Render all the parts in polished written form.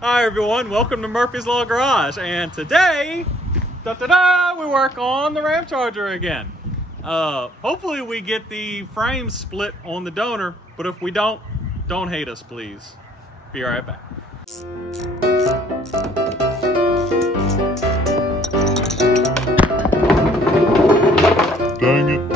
Hi everyone, welcome to Murphy's Law Garage, and today, we work on the Ramcharger again. Hopefully we get the frame split on the donor, but if we don't hate us please. Be right back. Dang it.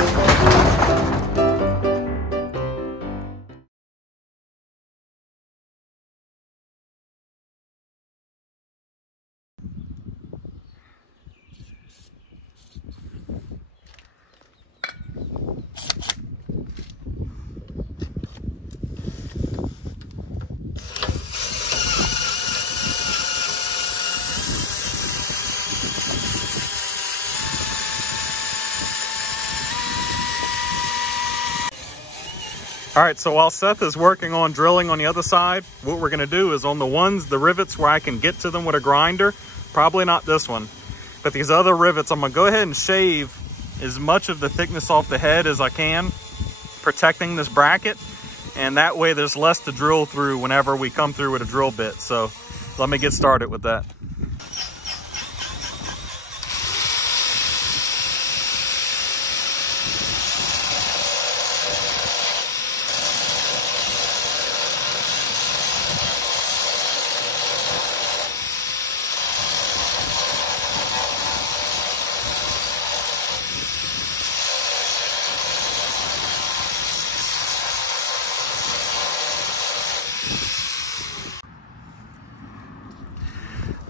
All right, so while Seth is working on drilling on the other side, what we're gonna do is on the rivets where I can get to them with a grinder, probably not this one, but these other rivets, I'm gonna go ahead and shave as much of the thickness off the head as I can, protecting this bracket, and that way there's less to drill through whenever we come through with a drill bit. So let me get started with that.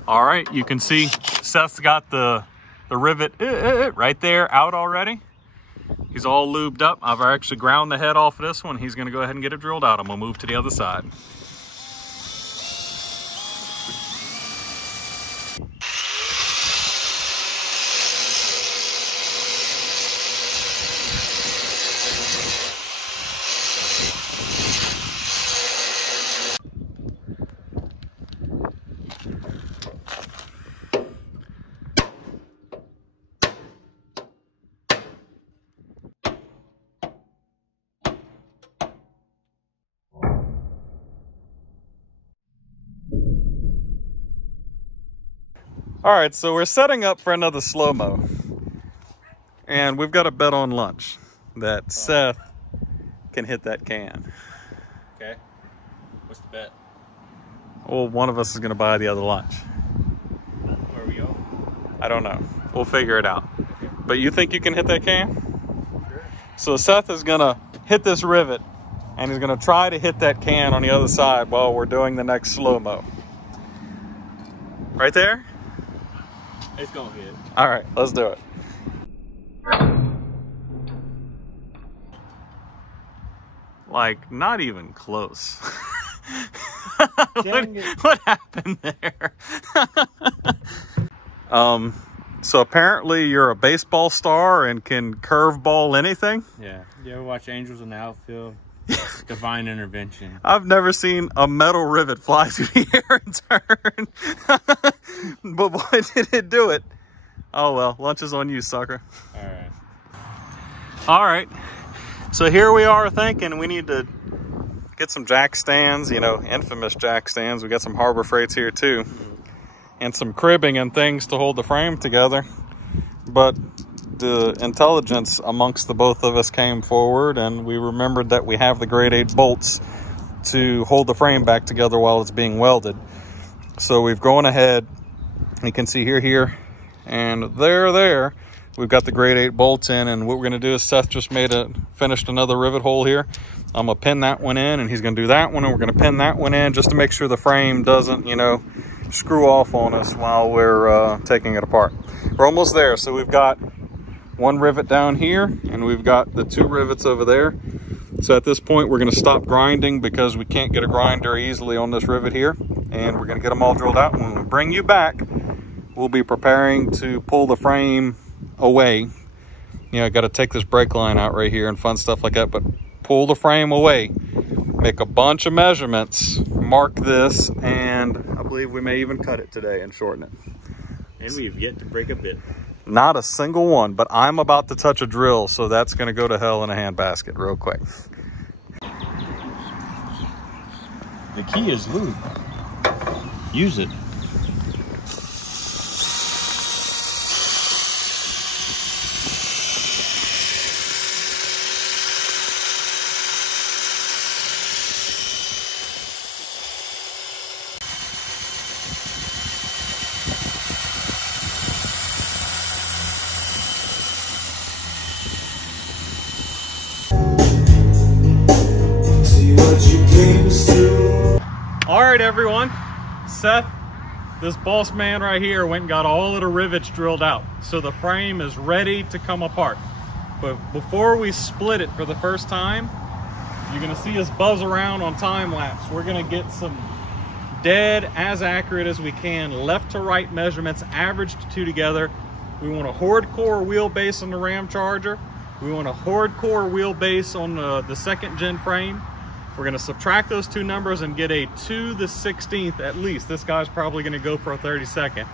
All right, you can see Seth's got the rivet right there out already. He's all lubed up. I've actually ground the head off of this one. He's gonna go ahead and get it drilled out. I'm gonna move to the other side. All right, so we're setting up for another slow-mo. And we've got a bet on lunch that Seth can hit that can. Okay. What's the bet? Well, one of us is gonna buy the other lunch. Where we go? I don't know. We'll figure it out. Okay. But you think you can hit that can? Sure. So Seth is gonna hit this rivet and he's gonna try to hit that can on the other side while we're doing the next slow-mo. Right there? It's gonna hit. All right, let's do it. Like, not even close. What happened there? So apparently you're a baseball star and can curveball anything? Yeah. You ever watch Angels in the Outfield? Divine intervention. I've never seen a metal rivet fly through the air and turn. But boy, did it do it. Oh well, lunch is on you, sucker. All right. All right. So here we are thinking we need to get some jack stands, you know, infamous jack stands. We got some Harbor Freights here too. And some cribbing and things to hold the frame together. But the intelligence amongst the both of us came forward and we remembered that we have the grade 8 bolts to hold the frame back together while it's being welded. So we've gone ahead, you can see here, and there. We've got the grade 8 bolts in, and what we're gonna do is Seth just finished another rivet hole here. I'm gonna pin that one in and he's gonna do that one, and we're gonna pin that one in just to make sure the frame doesn't, you know, screw off on us while we're taking it apart. We're almost there. So we've got one rivet down here and we've got the 2 rivets over there. So at this point we're going to stop grinding because we can't get a grinder easily on this rivet here, and we're going to get them all drilled out. When we bring you back, we'll be preparing to pull the frame away. You know, I got to take this brake line out right here and fun stuff like that, but pull the frame away, make a bunch of measurements, mark this, and I believe we may even cut it today and shorten it. And we've yet to break a bit. Not a single one, but I'm about to touch a drill, so that's going to go to hell in a handbasket real quick. The key is lube. use it. All right, everyone. Seth, this boss man right here, went and got all of the rivets drilled out. So the frame is ready to come apart. But before we split it for the first time, you're gonna see us buzz around on time lapse. We're gonna get some dead, as accurate as we can, left to right measurements, averaged two together. We want a hardcore wheelbase on the Ramcharger. We want a hardcore wheelbase on the second gen frame. We're gonna subtract those two numbers and get a 2/16 at least. This guy's probably gonna go for a 32nd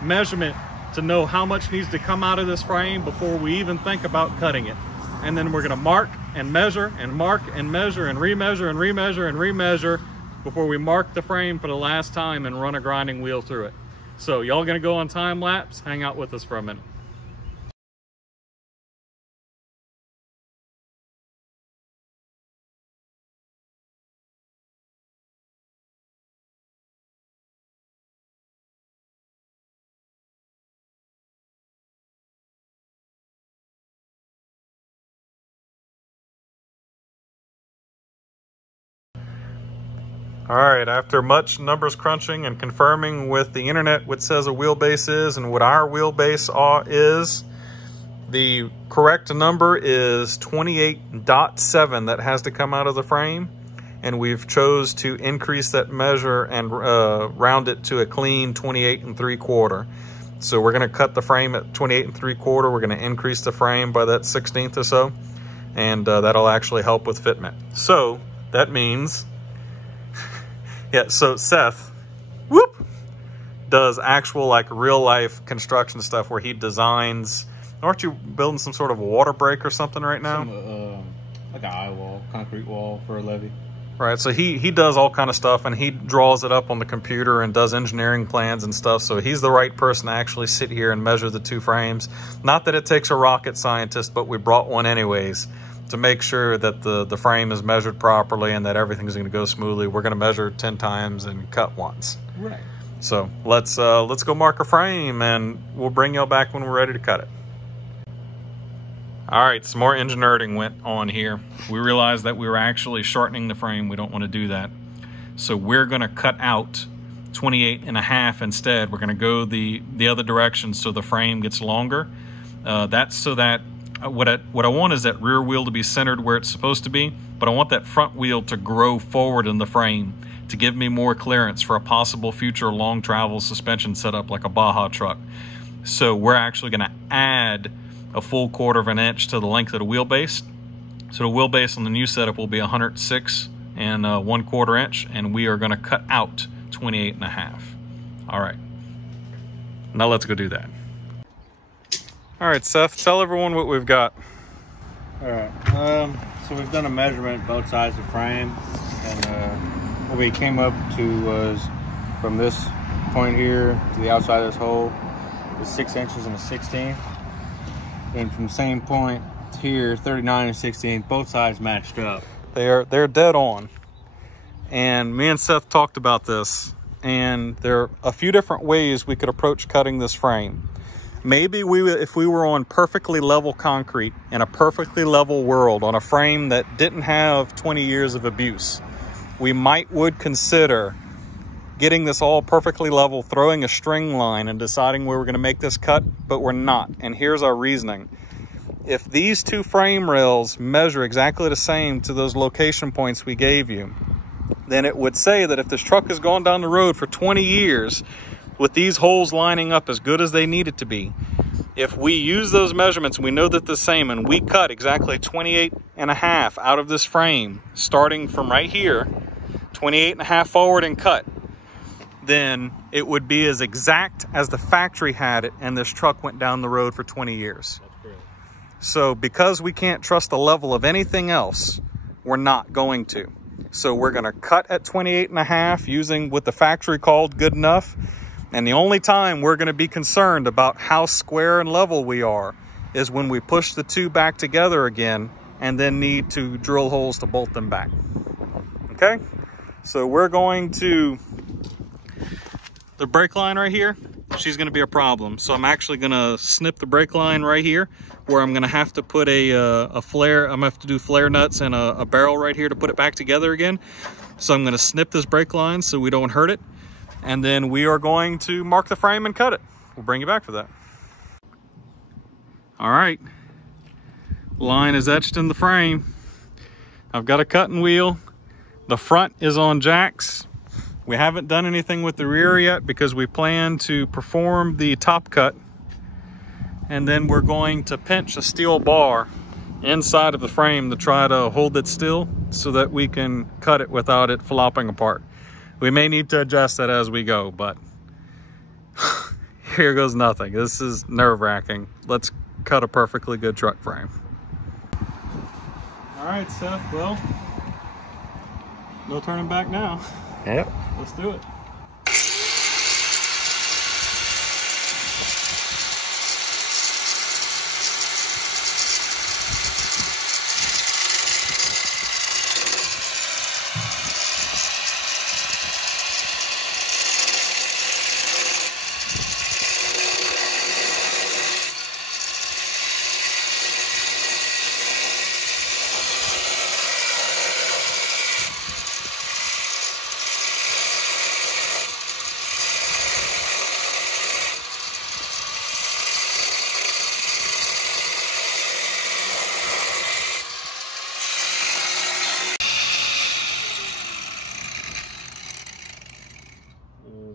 measurement to know how much needs to come out of this frame before we even think about cutting it. And then we're gonna mark and measure and mark and measure and remeasure and remeasure and remeasure before we mark the frame for the last time and run a grinding wheel through it. So y'all gonna go on time lapse, hang out with us for a minute. All right, after much numbers crunching and confirming with the internet what says a wheelbase is and what our wheelbase is, the correct number is 28.7 that has to come out of the frame. And we've chose to increase that measure and round it to a clean 28 3/4. So we're gonna cut the frame at 28 3/4. We're gonna increase the frame by that 16th or so. And that'll actually help with fitment. So that means, yeah, so Seth, does actual like real life construction stuff where he designs. Aren't you building some sort of water break or something right now? Like an eye wall, concrete wall for a levee. Right, so he does all kind of stuff, and he draws it up on the computer and does engineering plans and stuff. So he's the right person to actually sit here and measure the two frames. Not that it takes a rocket scientist, but we brought one anyways, to make sure that the frame is measured properly and that everything's going to go smoothly. We're going to measure 10 times and cut once. Right. So let's go mark a frame, and we'll bring y'all back when we're ready to cut it. All right, some more engine nerding went on here. We realized that we were actually shortening the frame. We don't want to do that. So we're going to cut out 28.5 instead. We're going to go the other direction so the frame gets longer. That's so that what I want is that rear wheel to be centered where it's supposed to be, but I want that front wheel to grow forward in the frame to give me more clearance for a possible future long travel suspension setup like a Baja truck. So we're actually going to add a full 1/4 inch to the length of the wheelbase. So the wheelbase on the new setup will be 106 and 1/4 inch, and we are going to cut out 28.5. All right, now let's go do that. All right, Seth, tell everyone what we've got. All right, so we've done a measurement both sides of the frame, and what we came up to was from this point here to the outside of this hole is 6 inches and a 16th. And from the same point here, 39 and 16, both sides matched up. They're dead on. And me and Seth talked about this, and there are a few different ways we could approach cutting this frame. Maybe if we were on perfectly level concrete in a perfectly level world on a frame that didn't have 20 years of abuse, we would consider getting this all perfectly level, throwing a string line and deciding where we're going to make this cut, but we're not. And here's our reasoning. If these two frame rails measure exactly the same to those location points we gave you, then it would say that if this truck has gone down the road for 20 years with these holes lining up as good as they need it to be, if we use those measurements, we know that they're the same, and we cut exactly 28.5 out of this frame, starting from right here, 28.5 forward and cut, then it would be as exact as the factory had it and this truck went down the road for 20 years. That's correct. So because we can't trust the level of anything else, we're not going to. So we're gonna cut at 28.5 using what the factory called good enough. And the only time we're gonna be concerned about how square and level we are is when we push the two back together again and then need to drill holes to bolt them back. Okay? So we're going to, the brake line right here, she's gonna be a problem. So I'm actually gonna snip the brake line right here, where I'm gonna have to put a flare, I'm gonna have to do flare nuts and a barrel right here to put it back together again. So I'm gonna snip this brake line so we don't hurt it. And then we are going to mark the frame and cut it. We'll bring you back for that. All right, line is etched in the frame. I've got a cutting wheel. The front is on jacks. We haven't done anything with the rear yet because we plan to perform the top cut. And then we're going to pinch a steel bar inside of the frame to try to hold it still so that we can cut it without it flopping apart. We may need to adjust that as we go, but here goes nothing. This is nerve-wracking. Let's cut a perfectly good truck frame. All right, Seth, well, no turning back now. Yep. Let's do it.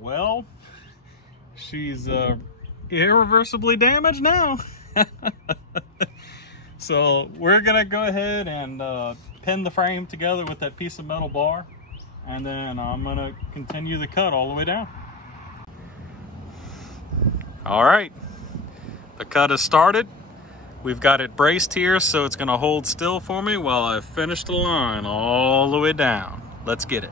Well, she's irreversibly damaged now. So we're gonna go ahead and pin the frame together with that piece of metal bar, and then I'm gonna continue the cut all the way down. All right, the cut is started. We've got it braced here so it's gonna hold still for me while I finish the line all the way down. Let's get it.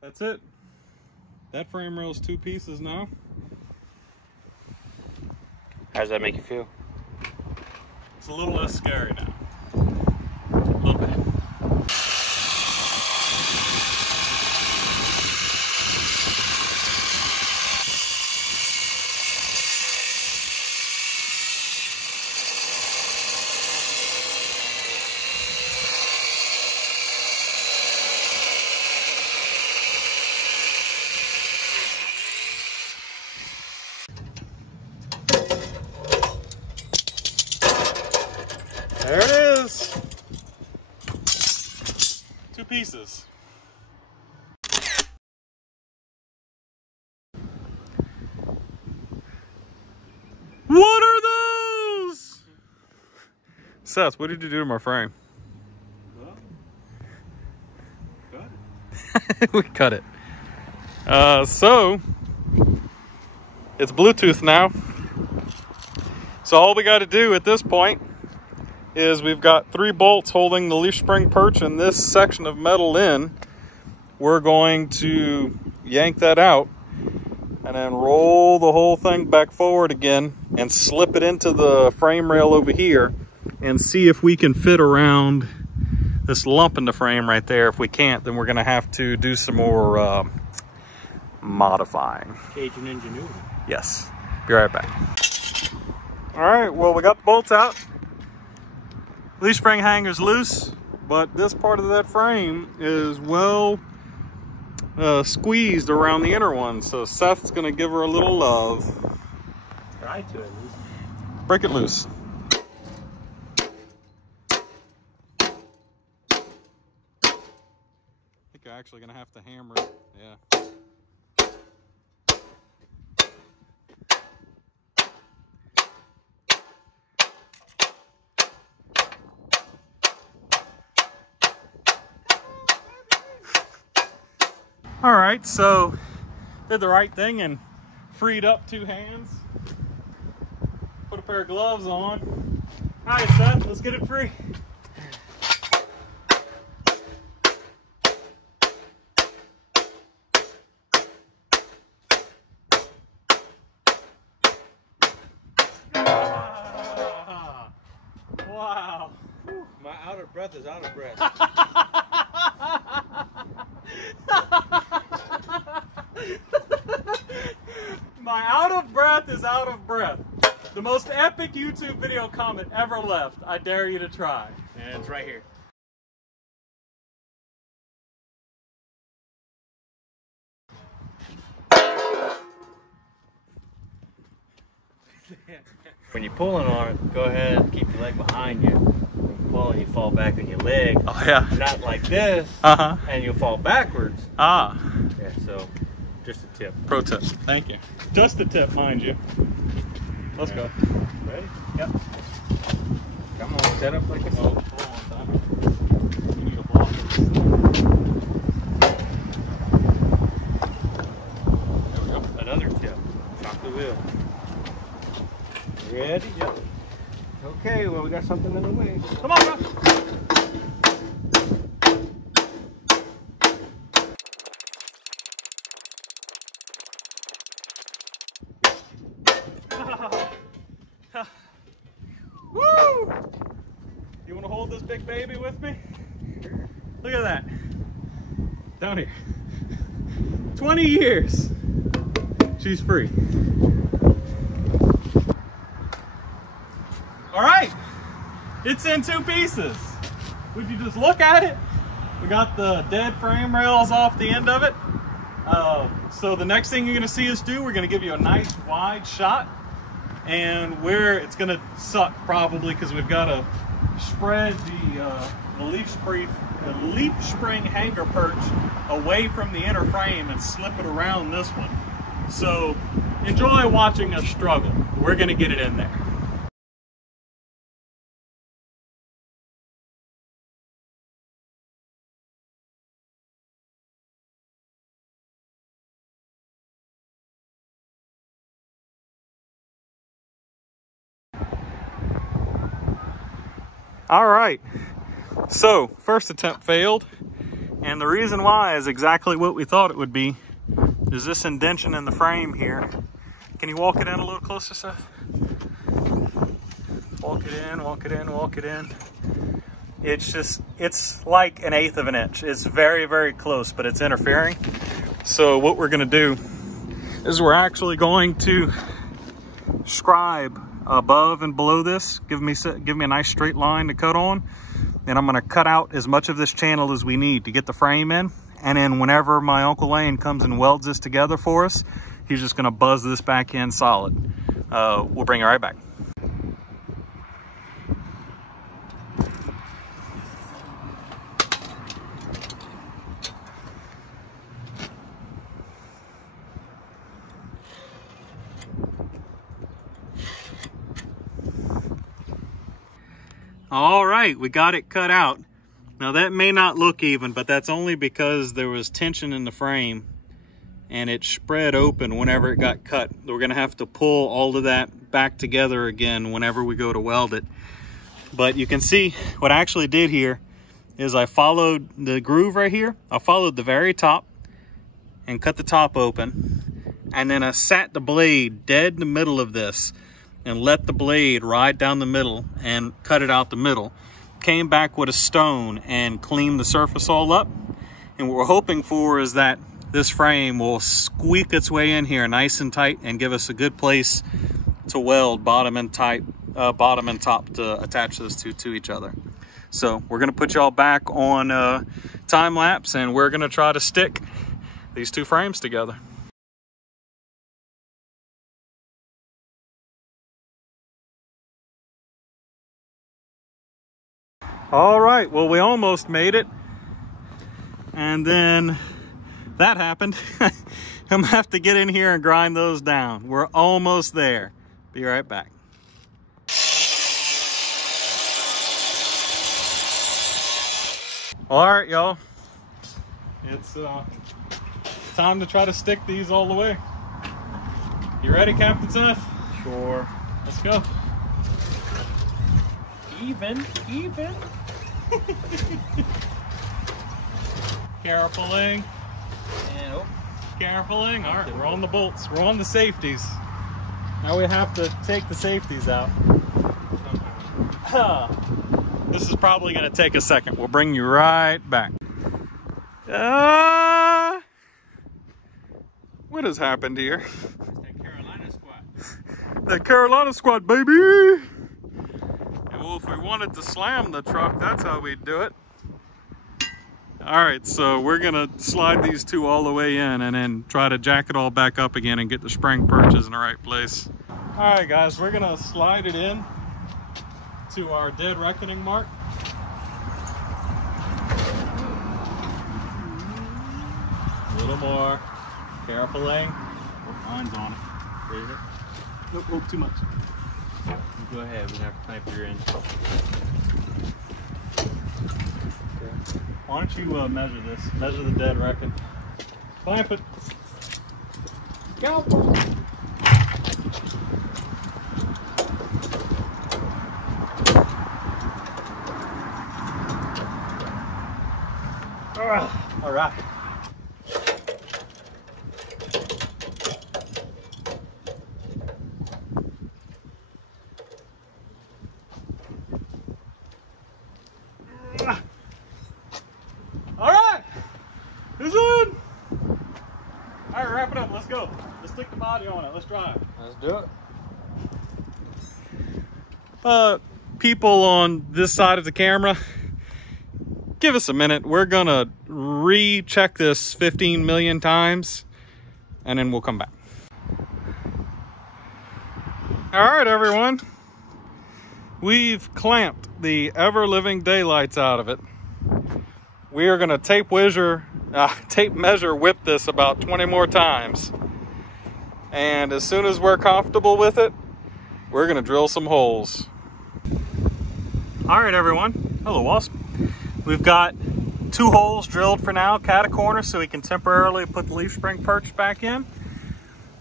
That's it. That frame rail's 2 pieces now. How does that make you feel? It's a little less scary now. A little bit. There it is. 2 pieces. What are those? Seth, what did you do to my frame? Well, got it. We cut it. So it's Bluetooth now. So all we got to do at this point is we've got 3 bolts holding the leaf spring perch and this section of metal in. We're going to yank that out and then roll the whole thing back forward again and slip it into the frame rail over here and see if we can fit around this lump in the frame right there. If we can't, then we're gonna have to do some more modifying. Cajun ingenuity. Yes, be right back. All right, well, we got the bolts out. Leaf spring hanger's loose, but this part of that frame is well squeezed around the inner one. So Seth's gonna give her a little love. Try to at least. Break it loose. I think you're actually gonna have to hammer it, yeah. All right, so did the right thing and freed up 2 hands. Put a pair of gloves on. All right, Seth, let's get it free. Wow. My out of breath is out of breath. My out of breath is out of breath. The most epic YouTube video comment ever left. I dare you to try. And it's right here. When you're pulling on it, go ahead and keep your leg behind you. When you pull and you fall back on your leg. Oh yeah. Not like this. And you'll fall backwards. Ah. Yeah, so just a tip. Pro tip. Thank you. Just a tip, mind you. Let's go. Ready? Yep. Come on, set up like a Oh, hold on, Tom. You need a block. There we go. Another tip. Chop the wheel. Ready? Yep. Okay, well we got something in the way. Come on, bro. Woo! You want to hold this big baby with me? Sure. Look at that. Down here. 20 years. She's free. All right. It's in 2 pieces. Would you just look at it? We got the dead frame rails off the end of it. So the next thing you're going to see us do, we're going to give you a nice wide shot. And where it's going to suck probably because we've got to spread the leaf spring hanger perch away from the inner frame and slip it around this one. So enjoy watching us struggle. We're going to get it in there. All right, so first attempt failed, and the reason why is exactly what we thought it would be, is this indention in the frame here. Can you walk it in a little closer, Seth? Walk it in, walk it in, walk it in. It's like 1/8 of an inch. It's very, very close, but it's interfering. So what we're gonna do is we're actually going to scribe above and below this. Give me a nice straight line to cut on. Then I'm gonna cut out as much of this channel as we need to get the frame in. And then whenever my Uncle Lane comes and welds this together for us, he's just gonna buzz this back in solid. We'll bring it right back. All right, we got it cut out. Now that may not look even, but that's only because there was tension in the frame and it spread open whenever it got cut. We're gonna have to pull all of that back together again whenever we go to weld it. But you can see what I actually did here is I followed the groove right here. I followed the very top and cut the top open. And then I sat the blade dead in the middle of this and let the blade ride down the middle and cut it out the middle. Came back with a stone and cleaned the surface all up. And what we're hoping for is that this frame will squeak its way in here nice and tight and give us a good place to weld bottom and top to attach those two to each other. So we're gonna put y'all back on time lapse, and we're gonna try to stick these 2 frames together. All right, well, we almost made it. And then that happened. I'm gonna have to get in here and grind those down. We're almost there. Be right back. All right, y'all. It's time to try to stick these all the way. You ready, Captain Seth? Sure. Let's go. Even. Carefuling. And oh. Carefuling. All right, we're on the bolts. We're on the safeties. Now we have to take the safeties out. This is probably going to take a second. We'll bring you right back. What has happened here? That Carolina squad. The Carolina squad, baby! And well, if we wanted to slam the truck, that's how we'd do it. All right, so we're gonna slide these two all the way in and then try to jack it all back up again and get the spring perches in the right place. All right, guys, we're gonna slide it in to our dead reckoning mark. A little more. Carefuling. Mine's on it. Is it? Nope, too much. You go ahead. We have to clamp your end. Why don't you measure this? Measure the dead reckon. Clamp it. Go. All right. All right. Who's in? All right, wrap it up. Let's go. Let's stick the body on it. Let's drive. Let's do it. People on this side of the camera, give us a minute. We're gonna recheck this 15 million times and then we'll come back. All right, everyone. We've clamped the ever-living daylights out of it. We are gonna tape measure whip this about 20 more times. And as soon as we're comfortable with it, we're gonna drill some holes. All right, everyone. Hello, Wasp. We've got 2 holes drilled for now, cat a corner, so we can temporarily put the leaf spring perch back in.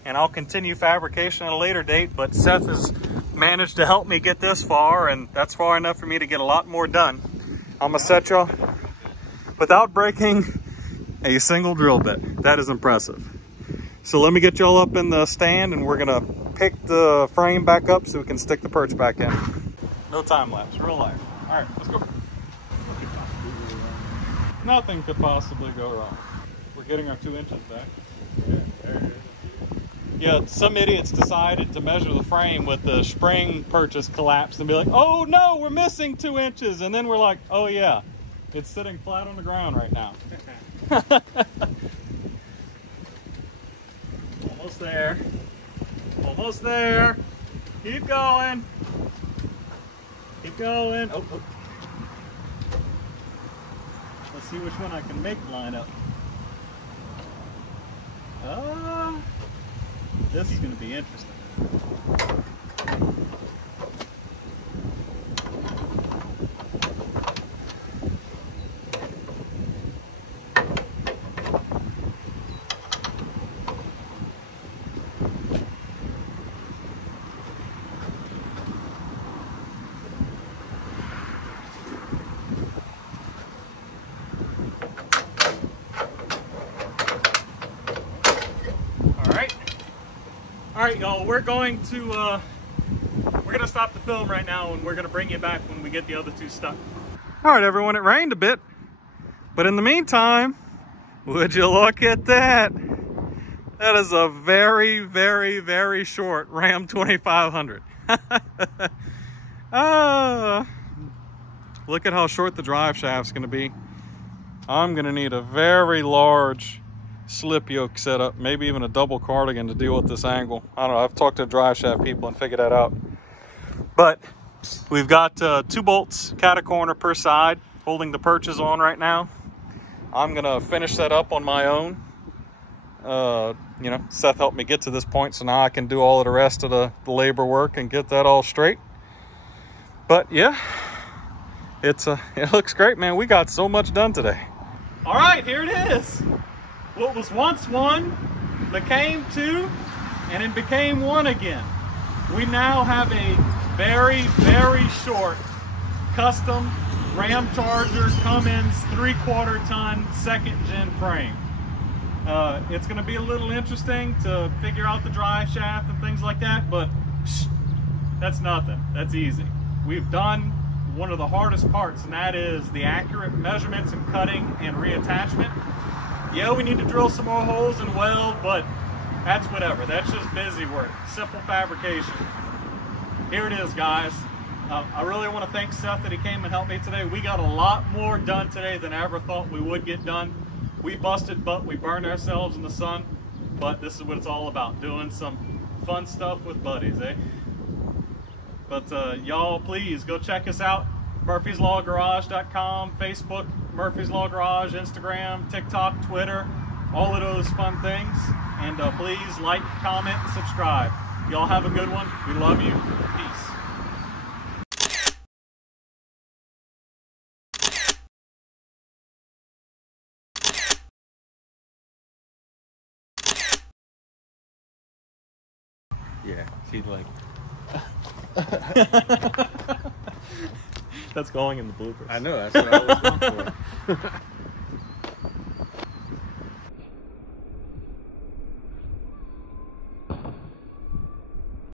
And I'll continue fabrication at a later date, but Seth has managed to help me get this far, and that's far enough for me to get a lot more done. I'm gonna set y'all without breaking a single drill bit. That is impressive. So let me get y'all up in the stand, and we're gonna pick the frame back up so we can stick the perch back in. No time lapse, real life. All right, let's go. Nothing could possibly go wrong. We're getting our 2 inches back. Yeah, there it is. Yeah, some idiots decided to measure the frame with the spring purchase collapsed and be like, oh no, we're missing 2 inches. And then we're like, oh yeah, it's sitting flat on the ground right now. Almost there. Almost there. Keep going. Keep going. Oh, oh. Let's see which one I can make line up. This is going to be interesting. All right, y'all, we're gonna stop the film right now, and we're gonna bring you back when we get the other 2 stuck. All right, everyone, it rained a bit, but in the meantime, would you look at that? That is a very, very, very short Ram 2500. Look at how short the drive shaft's gonna be. I'm gonna need a very large slip yoke setup, maybe even a double cardigan to deal with this angle. I don't know, I've talked to drive shaft people and figured that out. But we've got 2 bolts, cat a corner per side, holding the perches on right now. I'm gonna finish that up on my own. You know, Seth helped me get to this point, so now I can do all of the rest of the labor work and get that all straight. But yeah, it looks great, man. We got so much done today. All right, here it is. what was once one became two, and it became one again. We now have a very, very short custom Ramcharger Cummins 3/4 ton 2nd gen frame. It's going to be a little interesting to figure out the drive shaft and things like that, but that's nothing. That's easy. We've done one of the hardest parts, and that is the accurate measurements and cutting and reattachment. Yeah, we need to drill some more holes and weld, but that's whatever. That's just busy work, simple fabrication. Here it is, guys. I really want to thank Seth that he came and helped me today. We got a lot more done today than I ever thought we would get done. We busted butt, we burned ourselves in the sun, but this is what it's all about, doing some fun stuff with buddies, eh? But y'all, please go check us out, murphyslawgarage.com, Facebook, Murphy's Law Garage, Instagram, TikTok, Twitter, all of those fun things. And please like, comment, and subscribe. Y'all have a good one. We love you. Peace. Yeah, she'd like. That's going in the bloopers. I know, that's what I was going for.